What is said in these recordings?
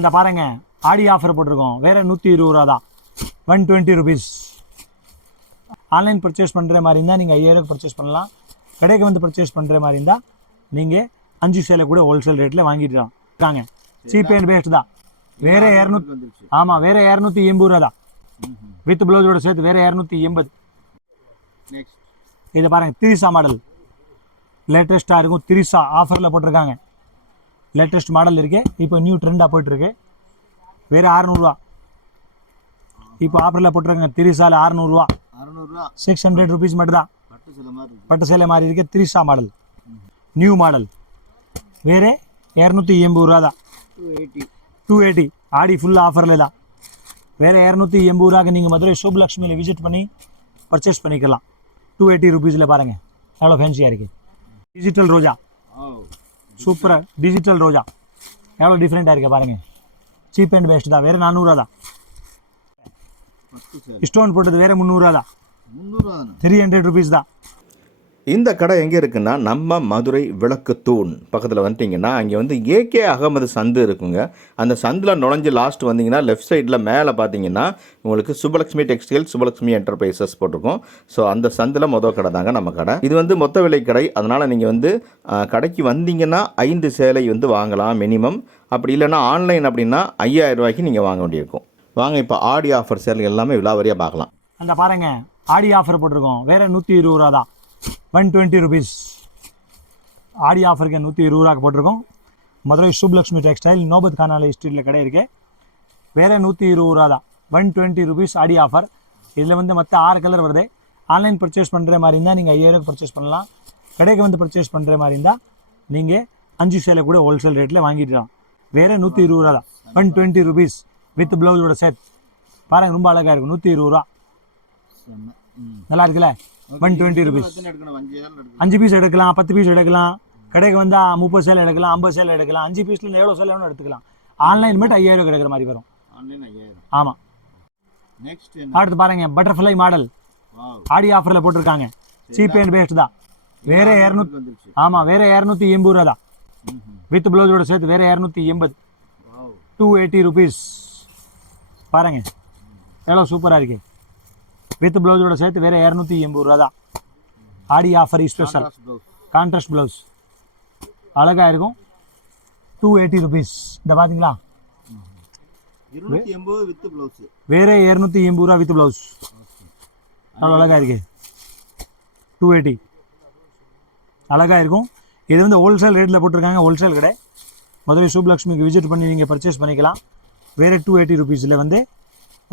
இந்த பாருங்க ஆடி ஆஃபர் போட்டிருக்கோம். வேறு 120 ரூபா தான், 120 ருபீஸ். ஆன்லைன் பர்ச்சேஸ் பண்ணுற மாதிரி இருந்தால் நீங்கள் 5000 பர்ச்சேஸ் பண்ணலாம். கடைக்கு வந்து பர்ச்சேஸ் பண்ணுற மாதிரி இருந்தால் நீங்கள் 5 சேலை கூட ஹோல்சேல் ரேட்டில் வாங்கிட்டுலாம் இருக்காங்க. சீப் அண்ட் பெஸ்ட் தான். வேறு 200, ஆமாம், வேறு 280 ரூபா தான். வித் ப்ளவுஸோட சேர்த்து வேறு 280. இதை பாருங்கள், திரிசா மாடல் லேட்டஸ்ட்டாக இருக்கும். திரிசா ஆஃபரில் போட்டிருக்காங்க. லேட்டஸ்ட் மாடல் இருக்கு. இப்போ நியூ ட்ரெண்டாக போயிட்டுருக்கு. வேறு 600 ரூபா. இப்போ ஆஃபரில் போட்டிருக்காங்க. திரிசாவில் 600 ரூபா, 600 ருபீஸ் மட்டும் தான். பட்டு சேலை மாதிரி இருக்கு. Trisha model new model. வேறு 280 ரூபா தான், 280. ஆடி ஃபுல் ஆஃபரில் தான். வேறு 280 ரூபாய்க்கு நீங்கள் மதுரை சுப்லக்ஷ்மியில் விசிட் பண்ணி பர்ச்சேஸ் பண்ணிக்கலாம். 280 ருபீஸில் பாருங்கள் எவ்வளோ ஃபேன்சியாக இருக்குது. டிஜிட்டல் ரோஜா சூப்பராக, டிஜிட்டல் ரோஜா எவ்வளோ டிஃப்ரெண்ட்டாக இருக்குது பாருங்கள். சீப் அண்ட் பெஸ்ட் தான். வேறு 400 ரூபா தான். ஸ்டோன் போட்டது வேறு 300 ரூபா தான், 300 ருபீஸ் தான். இந்த கடை எங்கே இருக்குன்னா நம்ம மதுரை விளக்கு தூண் பக்கத்தில் வந்துட்டிங்கன்னா அங்கே வந்து ஏகே அகமது சந்து இருக்குங்க. அந்த சந்தில் நுழைஞ்சு லாஸ்ட் வந்தீங்கன்னா லெஃப்ட் சைடில் மேலே பார்த்தீங்கன்னா உங்களுக்கு சுபலக்ஷ்மி டெக்ஸ்டைல், சுபலக்ஷ்மி என்டர்பிரைசஸ் போட்டிருக்கோம். ஸோ அந்த சந்தில் மொதல் கடை தாங்க நம்ம கடை. இது வந்து மொத்த விலை கடை. அதனால் நீங்கள் வந்து கடைக்கு வந்தீங்கன்னா 5 சேலை வந்து வாங்கலாம் மினிமம். அப்படி இல்லைன்னா ஆன்லைன் அப்படின்னா 5000 ரூபாய்க்கு நீங்கள் வாங்க வேண்டியிருக்கும். வாங்க இப்போ ஆடி ஆஃபர் சேல் எல்லாமே விலாவரியாக பார்க்கலாம். அந்த பாருங்கள் ஆடி ஆஃபர் போட்டிருக்கோம். வேறு 120 ரூபா தான், 120 ருபீஸ். ஆடி ஆஃபருக்கு 120 ரூபாய்க்கு போட்டிருக்கோம். மதுரை சுப்லக்ஷ்மி டெக்ஸ்டைல், நோபத் கானாலி ஸ்ட்ரீட்டில் கடை இருக்குது. வேறு 120 ரூபா தான், 120 ருபீஸ் ஆடி ஆஃபர். இதில் வந்து மற்ற 6 கலர் வருது. ஆன்லைன் பர்ச்சேஸ் பண்ணுற மாதிரி இருந்தால் நீங்கள் 5000 பர்ச்சேஸ் பண்ணலாம். கடைக்கு வந்து பர்ச்சேஸ் பண்ணுற மாதிரி இருந்தால் நீங்கள் 5 சேலை கூட ஹோல்சேல் ரேட்டில் வாங்கிடலாம். வேறு 120 ரூபா தான், 120 ருபீஸ் வித் ப்ளவுஸோட சேர்த்து. பாருங்கள் ரொம்ப அழகாக இருக்கும். 120 ரூபா நல்லா இருக்குல்ல. 120 ருபீஸ். 5 பீஸ் எடுக்கலாம், 10 பீஸ் எடுக்கலாம். கடைக்கு வந்தால் 30 சேலை எடுக்கலாம், 50 சேலை எடுக்கலாம். 5 பீஸில் எவ்வளோ சேலை வேணும் எடுத்துக்கலாம். ஆன்லைன் மட்டும் 5000 கிடைக்கிற மாதிரி வரும். ஆமாம். அடுத்து பாருங்க பட்டர்ஃப்ளை மாடல் ஆடி ஆஃபரில் போட்டிருக்காங்க. சீப் அண்ட் பெஸ்ட் தான். வேறு 200, ஆமாம், வேறு 280 ரூபா தான். வித் ப்ளவுஸோட சேர்த்து வேறு 280, 280 ருபீஸ். பாருங்கள் எவ்வளோ சூப்பராக இருக்குது. வித் ப்ளவுஸோட சேர்த்து வேறு 280 ரூபா தான். ஆடி ஆஃபர் ஸ்பெஷல் கான்ட்ராஸ்ட் ப்ளவுஸ் அழகாக இருக்கும். 280 ருபீஸ். இந்த பார்த்தீங்களா, வேறு 280 ரூபா வித் ப்ளவுஸ். அவ்வளோ அழகாக இருக்கு. 280 அழகாக இருக்கும். இது வந்து ஹோல்சேல் ரேட்டில் போட்டிருக்காங்க. ஹோல்சேல் கடை மதுரை சுப்லக்ஷ்மிக்கு விசிட் பண்ணி நீங்கள் பர்ச்சேஸ் பண்ணிக்கலாம். வேறு 280 ருபீஸில் வந்து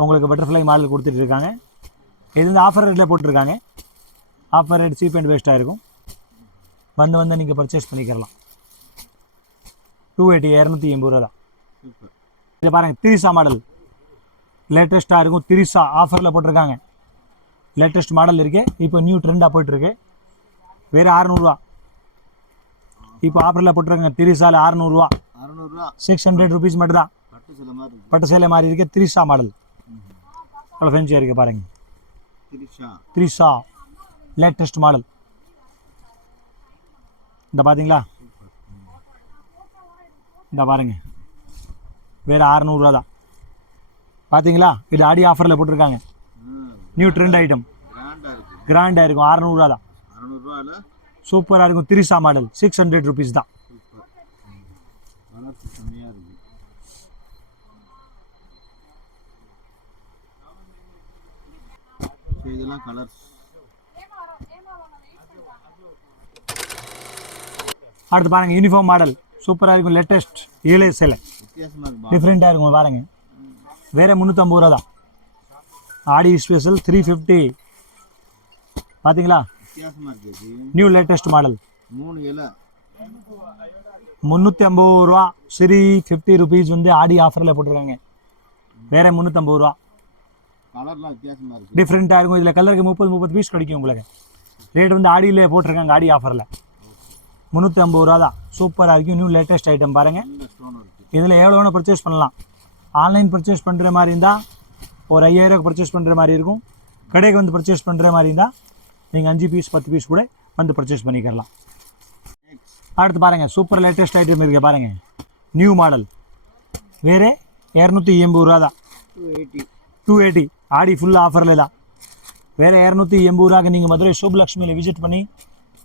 உங்களுக்கு பட்டர்ஃப்ளை மாடல் கொடுத்துட்டு இருக்காங்க. இது வந்து ஆஃபர் ரேட்டில் போட்டிருக்காங்க. ஆஃபர் ரேட் சீப் அண்ட் பெஸ்ட்டாக இருக்கும். வந்து நீங்கள் பர்ச்சேஸ் பண்ணிக்கலாம். 280, 280 ரூபா தான். இதை பாருங்கள் திரிசா மாடல் லேட்டஸ்ட்டாக இருக்கும். திரிசா ஆஃபரில் போட்டிருக்காங்க. லேட்டஸ்ட் மாடல் இருக்கு. இப்போ நியூ ட்ரெண்டாக போயிட்டுருக்கு. வேறு 600 ரூபா. இப்போ ஆஃபரில் போட்டிருக்காங்க. திரிசாவில் 600 ரூபா, 600 ருபீஸ் மட்டும் தான். பட்டு சேலை மாதிரி இருக்கு. திரிசா மாடல் அவ்வளோ ஃபேன்சியாக இருக்குது பாருங்கள். Trisha latest model. இந்த பார்த்தீங்களா, இந்த பாருங்க வேறு 600 ரூபா தான். பார்த்தீங்களா, இது ஆடி ஆஃபரில் போட்டிருக்காங்க. நியூ ட்ரெண்ட் ஐட்டம், கிராண்டாக இருக்கும். 600 ரூபா தான். சூப்பராக இருக்கும். திரிசா மாடல் 600 ருபீஸ் தான். இதெல்லாம் கலர்ஸ். அடுத்து பாருங்க யூனிஃபார்ம் மாடல் சூப்பராக இருக்கும். லேட்டஸ்ட் ஏழை சேலை டிஃப்ரெண்ட்டாக இருக்கும் பாருங்க. வேறு 350 ரூபா தான். ஆடி ஸ்பெஷல் 350. பார்த்தீங்களா, நியூ லேட்டஸ்ட் மாடல் 350 ரூபா. சரி 50 ருபீஸ் வந்து ஆடி ஆஃபரில் போட்டிருக்காங்க. வேறு 350 ரூபா. டிஃப்ரெண்ட்டாக இருக்கும். இதில் கலருக்கு 30 பீஸ் கிடைக்கும் உங்களுக்கு. ரேட் வந்து ஆடியில் போட்டிருக்காங்க. ஆடி ஆஃபரில் 350 ரூபா தான். சூப்பராக இருக்கும். நியூ லேட்டஸ்ட் ஐட்டம் பாருங்கள். இதில் எவ்வளோ வேணும் பர்ச்சேஸ் பண்ணலாம். ஆன்லைன் பர்ச்சேஸ் பண்ணுற மாதிரி இருந்தால் ஒரு 5000 பர்ச்சேஸ் பண்ணுற மாதிரி இருக்கும். கடைக்கு வந்து பர்ச்சேஸ் பண்ணுற மாதிரி இருந்தால் நீங்கள் 5 பீஸ் 10 பீஸ் கூட வந்து பர்ச்சேஸ் பண்ணிக்கலாம். அடுத்து பாருங்கள் சூப்பர் லேட்டஸ்ட் ஐட்டம் இருக்குது பாருங்கள். நியூ மாடல் வேறு 280 ரூபா தான். 280 ஆடி ஃபுல் ஆஃபரில் தான். வேறு 280 ரூபாய்க்கு நீங்கள் மதுரை சுப்லக்ஷ்மியில் விசிட் பண்ணி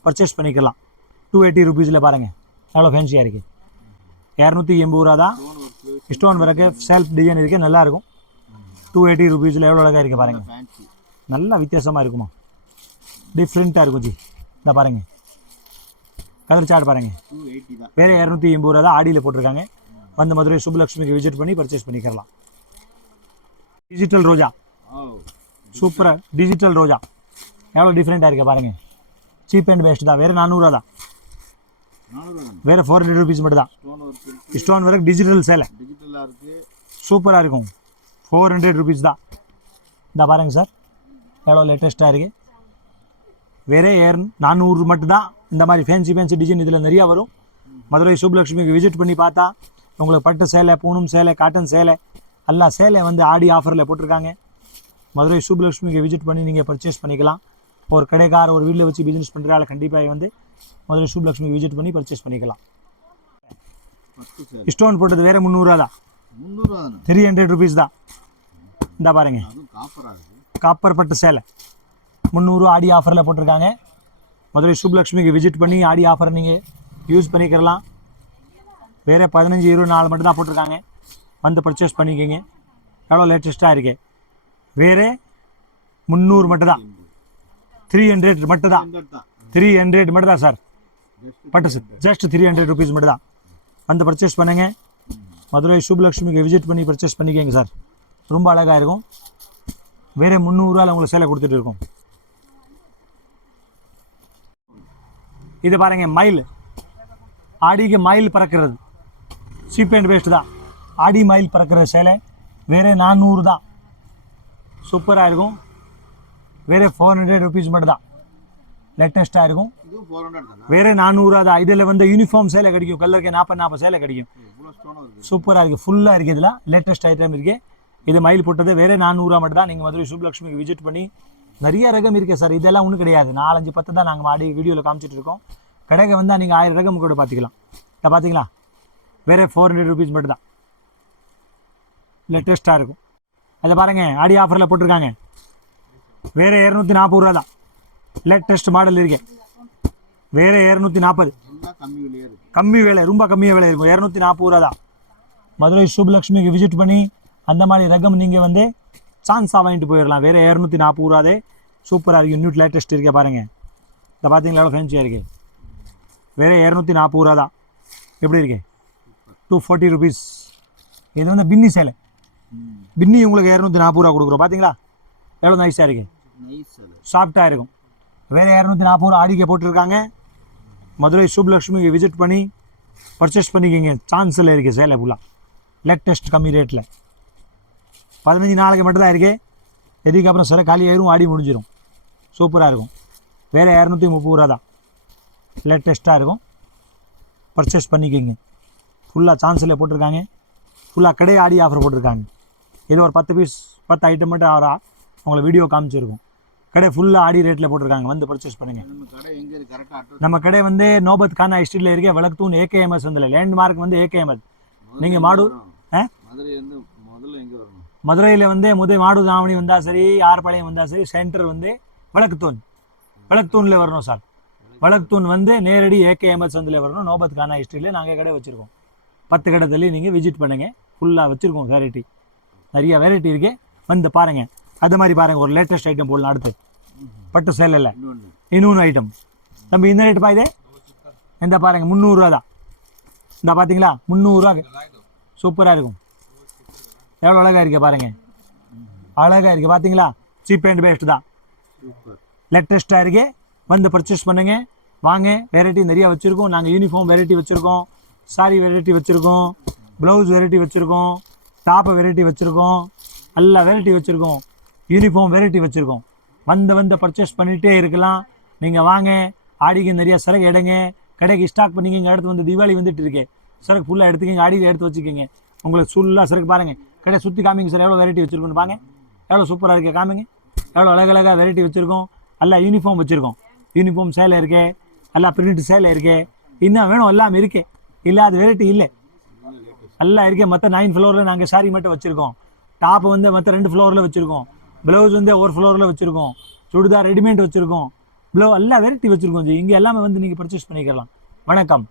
பர்ச்சேஸ் பண்ணிக்கலாம். 280 ருபீஸில் பாருங்கள் எவ்வளோ ஃபேன்சியாக இருக்குது. 280 ரூபா தான். ஸ்டோன் வரக்கு செல்ஃப் டிசைன் இருக்குது, நல்லாயிருக்கும். 280 ருபீஸில் எவ்வளோ அழகாக இருக்குது பாருங்கள். நல்லா வித்தியாசமாக இருக்குமா, டிஃப்ரெண்ட்டாக இருக்கும் ஜி. இந்த பாருங்கள் கலர் சார்ட் பாருங்கள். வேறு 280 ரூபா தான் ஆடியில் போட்டிருக்காங்க. வந்து மதுரை சுப்லக்ஷ்மிக்கு விசிட் பண்ணி பர்ச்சேஸ் பண்ணிக்கலாம். டிஜிட்டல் ரோஜா சூப்பராக, டிஜிட்டல் ரோஜா எவ்வளோ டிஃப்ரெண்ட்டாக இருக்குது பாருங்கள். சீப் அண்ட் பெஸ்ட் தான். வேறு 400 ரூபா தான். வேறு 400 ருபீஸ் மட்டும் தான். ஸ்டோன் ஒர்க் டிஜிட்டல் சேலை சூப்பராக இருக்கும். 400 ருபீஸ் தான். இந்த பாருங்கள் சார் எவ்வளோ லேட்டஸ்ட்டாக இருக்குது. வேறு 400 மட்டும் தான். இந்த மாதிரி ஃபேன்சி டிசைன் இதில் நிறையா வரும். மதுரை சுப்லக்ஷ்மிக்கு விசிட் பண்ணி பார்த்தா உங்களுக்கு பட்டு சேலை, பூனம் சேலை, காட்டன் சேலை எல்லா சேலை வந்து ஆடி ஆஃபரில் போட்டிருக்காங்க. மதுரை சுப்லக்ஷ்மிக்கு விசிட் பண்ணி நீங்கள் பர்ச்சேஸ் பண்ணிக்கலாம். ஒரு கடைக்கார ஒரு வீட்டில் வச்சு பிஸ்னஸ் பண்ணுறால கண்டிப்பாக வந்து மதுரை சுப்லக்ஷ்மிக்கு விசிட் பண்ணி பர்ச்சேஸ் பண்ணிக்கலாம். ஸ்டோன் போட்டது வேறு 300 ரூபா தான். 300 ருபீஸ் தான். இந்த பாருங்க காப்பர் பட்டு சேலை 300 ஆடி ஆஃபரில் போட்டிருக்காங்க. மதுரை சுப்லக்ஷ்மிக்கு விசிட் பண்ணி ஆடி ஆஃபரை நீங்கள் யூஸ் பண்ணிக்கலாம். வேறு 15, 24 மட்டும் தான் போட்டிருக்காங்க. வந்து பர்ச்சேஸ் பண்ணிக்கோங்க. எவ்வளோ லேட்டஸ்ட்டாக இருக்கு. வேறு 300 மட்டும் தான். 300 மட்டும் தான். 300 மட்டும் தான் சார். பட்டு சார் ஜஸ்ட் 300 ருபீஸ் மட்டும் தான். வந்து பர்ச்சேஸ் பண்ணுங்க. மதுரை சுப்லக்ஷ்மிக்கு விசிட் பண்ணி பர்ச்சேஸ் பண்ணிக்கோங்க சார். ரொம்ப அழகாக இருக்கும். வேறு 300 ரூபாயில் உங்களுக்கு சேலை கொடுத்துட்டு இருக்கோம். இது பாருங்கள் மயில். ஆடிக்கு மயில் பறக்கிறது சீப் அண்ட் பெஸ்ட் தான். ஆடி மயில் பறக்கிற சேலை வேறு 400 தான். சூப்பராக இருக்கும். வேறு 400 ருபீஸ் மட்டும் தான். லேட்டஸ்ட்டாக இருக்கும். வேறு 400 ரூபா தான். இதில் வந்து யூனிஃபார்ம் சேலை கிடைக்கும். கலருக்கு 40 சேலை கிடைக்கும். சூப்பராக இருக்குது. ஃபுல்லாக இருக்குது. இதில் லேட்டஸ்ட் ஐட்டம் இருக்குது. இது மயில் போட்டது வேறு 400 ரூபா மட்டும் தான். நீங்கள் மதுரை சுப்லக்ஷ்மிக்கு விசிட் பண்ணி நிறைய ரகம் இருக்குது சார். இதெல்லாம் ஒன்றும் கிடையாது. 4, 5, 10 தான் நாங்கள் ஆடி வீடியோவில் காமிச்சிட்டு இருக்கோம். கடைக்கு வந்தால் நீங்கள் 1000 ரகம் கூட பார்த்துக்கலாம். இதை பார்த்தீங்களா வேறு 400 ருபீஸ் மட்டும் தான். லேட்டஸ்ட்டாக இருக்கும். அதை பாருங்கள் ஆடி ஆஃபரில் போட்டிருக்காங்க. வேறு 240 ரூபா தான். லேட்டஸ்ட் மாடல் இருக்கு. வேறு 240. கம்மி விலை, ரொம்ப கம்மியாக விலை இருக்கும். 240 ரூபா தான். மதுரை சுப்லக்ஷ்மிக்கு விசிட் பண்ணி அந்த மாதிரி ரகம் நீங்கள் வந்து சான்ஸாக வாங்கிட்டு போயிடலாம். வேறு 240 ரூபாதே. சூப்பராக இருக்குது. நியூட் லேட்டஸ்ட் இருக்கே பாருங்கள். இதை பார்த்தீங்களா எவ்வளோ ஃபேன்சியாக இருக்குது. வேறு 240 ரூபா தான். எப்படி இருக்கு. 240 ருபீஸ். இது வந்து பின்னி சேலை. பின்னி உங்களுக்கு 240 ரூபா கொடுக்குறோம். பார்த்தீங்களா எவ்வளோ நைஸாக இருக்குது. சாஃப்டாக இருக்கும். வேறு 240 ரூபா ஆடிக்க போட்டிருக்காங்க. மதுரை சுப்லக்ஷ்மிக்கு விசிட் பண்ணி பர்ச்சேஸ் பண்ணிக்கிங்க. சான்ஸில் இருக்குது சேலை ஃபுல்லாக லேட்டஸ்ட் கம்மி ரேட்டில். 15 நாளைக்கு மட்டும் தான் இருக்குது. எதுக்கு அப்புறம் சில காலி ஆயிரும், ஆடி முடிஞ்சிடும். சூப்பராக இருக்கும். வேறு 230 ரூபா தான். லேட்டஸ்ட்டாக இருக்கும். பர்ச்சேஸ் பண்ணிக்கிங்க. ஃபுல்லாக சான்ஸில் போட்டிருக்காங்க. ஃபுல்லாக கடை ஆடி ஆஃபர் போட்டிருக்காங்க. இது ஒரு 10 பீஸ் 10 ஐட்டம் மட்டும் உங்களை வீடியோ காமிச்சிருக்கும். கடை ஃபுல்லாக ஆடி ரேட்டில் போட்டிருக்காங்க. வந்து பர்ச்சேஸ் பண்ணுங்கள். நம்ம கடை வந்து நோபத் கானா ஸ்ட்ரீட்டில் இருக்க விளக்குத்தூண் AKMS வந்து லேண்ட்மார்க் வந்து AKMS. நீங்கள் மதுரையில் வந்து மாடு தாவணி வந்தால் சரி, ஆர்பாளையம் வந்தால் சரி, சென்டர் வந்து விளக்குத்தூணில் வரணும் சார். விளக்குத்தூண் வந்து நேரடி AKMS வந்து வரணும். நோபத் கானா ஸ்ட்ரீட்டில் நாங்கள் கடை வச்சுருக்கோம். 10 கடை தள்ளி நீங்கள் விசிட் பண்ணுங்கள். ஃபுல்லாக வச்சுருக்கோம். வெரைட்டி நிறைய வெரைட்டி இருக்குது. வந்து பாருங்கள். அது மாதிரி பாருங்கள். ஒரு லேட்டஸ்ட் ஐட்டம் போடலாம். அடுத்து பட்டு சேலையில் இன்னொன்று ஐட்டம். நம்ம இந்த ரேட்டு பாயுதே. இந்த பாருங்கள் 300 ரூபா தான். இந்த பார்த்தீங்களா 300 ரூபா. சூப்பராக இருக்கும். எவ்வளோ அழகாக இருக்குது பாருங்கள். அழகாக இருக்குது பார்த்தீங்களா. சீப் அண்ட் பெஸ்ட் தான். லேட்டஸ்ட்டாக இருக்குது. வந்து பர்ச்சேஸ் பண்ணுங்கள். வாங்க. வெரைட்டி நிறையா வச்சுருக்கோம். நாங்கள் யூனிஃபார்ம் வெரைட்டி வச்சுருக்கோம். சாரி வெரைட்டி வச்சுருக்கோம். ப்ளவுஸ் வெரைட்டி வச்சுருக்கோம். டாப்பு வெரைட்டி வச்சுருக்கோம். எல்லா வெரைட்டி வச்சுருக்கோம். யூனிஃபார்ம் வெரைட்டி வச்சுருக்கோம். வந்து பர்ச்சேஸ் பண்ணிகிட்டே இருக்கலாம். நீங்கள் வாங்க. ஆடிக்கு நிறையா சரக்கு எடுங்க. கடைக்கு ஸ்டாக் பண்ணிக்கிங்க. அடுத்து வந்து தீபாவளி வந்துட்டு இருக்கு. சரக்கு ஃபுல்லாக எடுத்துக்கிங்க. ஆடிக்கு எடுத்து வச்சுக்கிங்க. உங்களுக்கு ஃபுல்லாக சரக்கு பாருங்கள். கடை சுற்றி காமிங்க சார். எவ்வளோ வெரைட்டி வச்சுருக்கோன்னு பாருங்க. எவ்வளோ சூப்பராக இருக்குது. காமிங்க. எவ்வளோ அழகழகாக வெரைட்டி வச்சுருக்கோம். எல்லாம் யூனிஃபார்ம் வச்சுருக்கோம். யூனிஃபார்ம் சேலை இருக்கே. எல்லாம் பிரிண்ட் சேலை இருக்கே. இன்னும் வேணும் எல்லாம் இருக்கே. இல்லாத வெரைட்டி இல்லை. எல்லாம் இருக்கே. மற்ற 9 ஃப்ளோரில் நாங்கள் சாரி மட்டும் வச்சுருக்கோம். டாப் வந்து மற்ற 2 ஃப்ளோரில் வச்சுருக்கோம். ப்ளவுஸ் வந்து ஒரு ஃப்ளோரில் வச்சுருக்கோம். சுடிதார் ரெடிமேட் வச்சுருக்கோம். எல்லாம் வெரைட்டி வச்சுருக்கோம் ஜி. இங்கே எல்லாமே வந்து நீங்கள் பர்ச்சேஸ் பண்ணிக்கலாம். வணக்கம்.